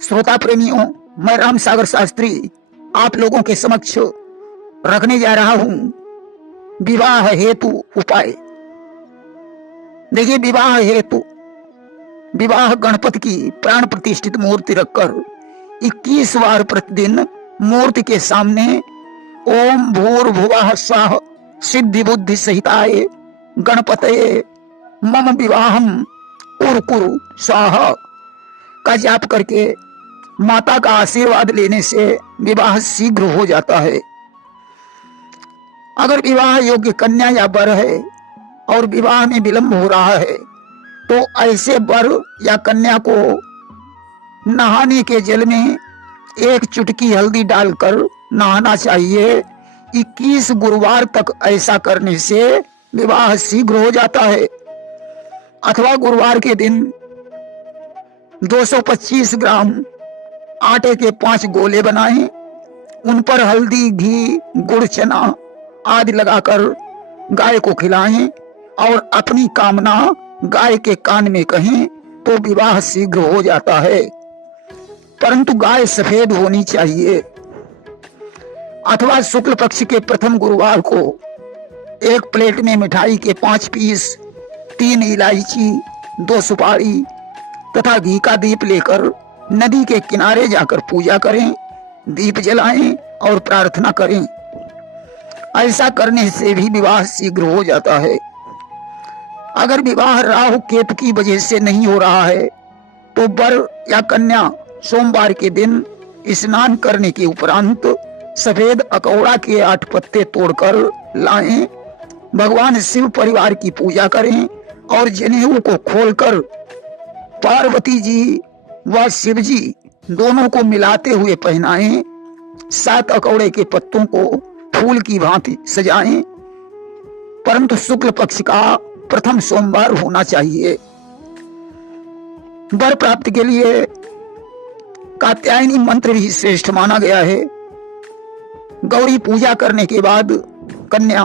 श्रोता प्रेमियों, मैं राम सागर शास्त्री आप लोगों के समक्ष रखने जा रहा हूं विवाह हेतु उपाय। देखिए, विवाह गणपति की प्राण प्रतिष्ठित मूर्ति रखकर 21 बार प्रतिदिन मूर्ति के सामने ओम भूर्भुवः स्वः सिद्धि बुद्धि सहिताय गणपतये मम विवाहम कुरु कुरु स्वाहा का जाप करके माता का आशीर्वाद लेने से विवाह शीघ्र हो जाता है। अगर विवाह योग्य कन्या या वर है और विवाह में विलंब हो रहा है तो ऐसे वर या कन्या को नहाने के जल में 1 चुटकी हल्दी डालकर नहाना चाहिए। 21 गुरुवार तक ऐसा करने से विवाह शीघ्र हो जाता है। अथवा गुरुवार के दिन 225 ग्राम आटे के 5 गोले बनाएं, उन पर हल्दी, घी, गुड़, चना आदि लगाकर गाय को खिलाएं और अपनी कामना गाय के कान में कहें तो विवाह शीघ्र हो जाता है। परंतु गाय सफेद होनी चाहिए। अथवा शुक्ल पक्ष के प्रथम गुरुवार को 1 प्लेट में मिठाई के 5 पीस, 3 इलायची, 2 सुपारी तथा घी का दीप लेकर नदी के किनारे जाकर पूजा करें, दीप जलाएं और प्रार्थना करें। ऐसा करने से भी विवाह शीघ्र हो जाता है। अगर विवाह राहु केतु की वजह से नहीं हो रहा है तो वर या कन्या सोमवार के दिन स्नान करने के उपरांत सफेद अकौड़ा के 8 पत्ते तोड़कर लाएं, भगवान शिव परिवार की पूजा करें और जनेऊ को खोलकर पार्वती जी व शिव जी दोनों को मिलाते हुए पहनाएं। 7 अकौड़े के पत्तों को फूल की भांति सजाएं, परंतु शुक्ल पक्ष का प्रथम सोमवार होना चाहिए। वर प्राप्ति के लिए कात्यायनी मंत्र भी श्रेष्ठ माना गया है। गौरी पूजा करने के बाद कन्या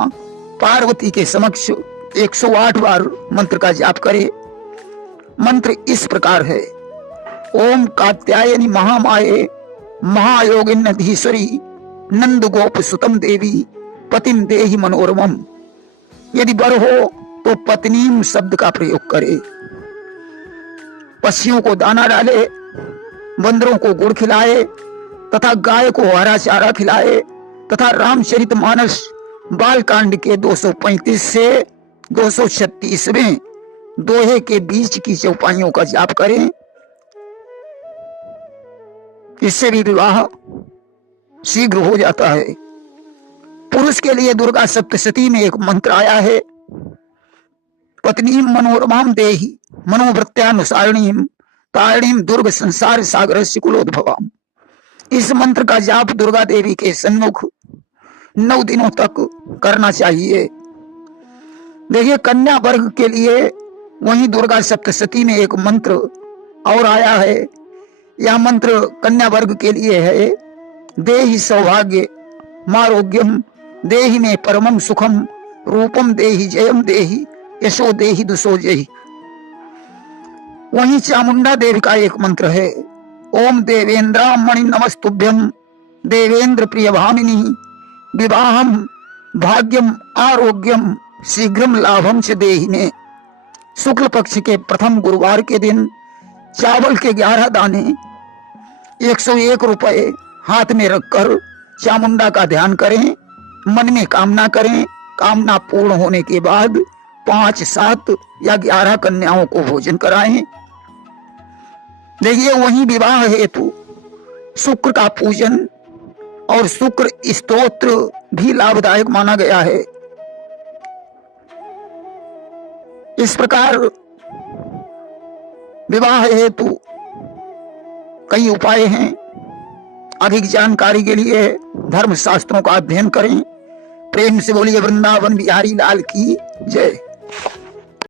पार्वती के समक्ष 108 बार मंत्र का जाप करे। मंत्र इस प्रकार है: ओम कात्यायनी महामाये महायोगिन्नधीश्वरी नंद गोप सुतम देवी पतिम देहि मनोरमम। यदि वर हो तो पत्नीम शब्द का प्रयोग करे। पक्षियों को दाना डाले, बंदरों को गुड़ खिलाए तथा गाय को हरा चारा खिलाए तथा रामचरितमानस बालकांड के 235 से 236वें दोहे के बीच की चौपाइयों का जाप करें। इससे भी विवाह शीघ्र हो जाता है। पुरुष के लिए दुर्गा सप्तशती में एक मंत्र आया है: पत्नीम मनोरमाम देहि मनोवृत्त्यानुसारिणीम तारिणीम दुर्ग संसार सागर कुलोद्भवाम। इस मंत्र का जाप दुर्गा देवी के सन्मुख 9 दिनों तक करना चाहिए। देखिए, कन्या वर्ग के लिए वहीं दुर्गा सप्तशती में एक मंत्र और आया है। यह मंत्र कन्या वर्ग के लिए है: देहि सौभाग्य मारोग्यम देहि में परमम सुखम रूपम देहि जयम देहि यशो देहि दुसो जहि। वहीं चामुंडा देवी का एक मंत्र है: ओम देवेंद्रामणि नमस्तुभ्यम देवेंद्र प्रिय भामिनी विवाहम भाग्यम आरोग्यम शीघ्रम लाभम च देहिने। शुक्ल पक्ष के प्रथम गुरुवार के दिन चावल के 11 दाने 101 रुपए हाथ में रखकर चामुंडा का ध्यान करें, मन में कामना करें। कामना पूर्ण होने के बाद 5, 7 या 11 कन्याओं को भोजन कराएं। देखिए, वहीं विवाह हेतु शुक्र का पूजन और शुक्र स्तोत्र भी लाभदायक माना गया है। इस प्रकार विवाह हेतु कई उपाय हैं। अधिक जानकारी के लिए धर्म शास्त्रों का अध्ययन करें। प्रेम से बोलिए वृंदावन बिहारी लाल की जय।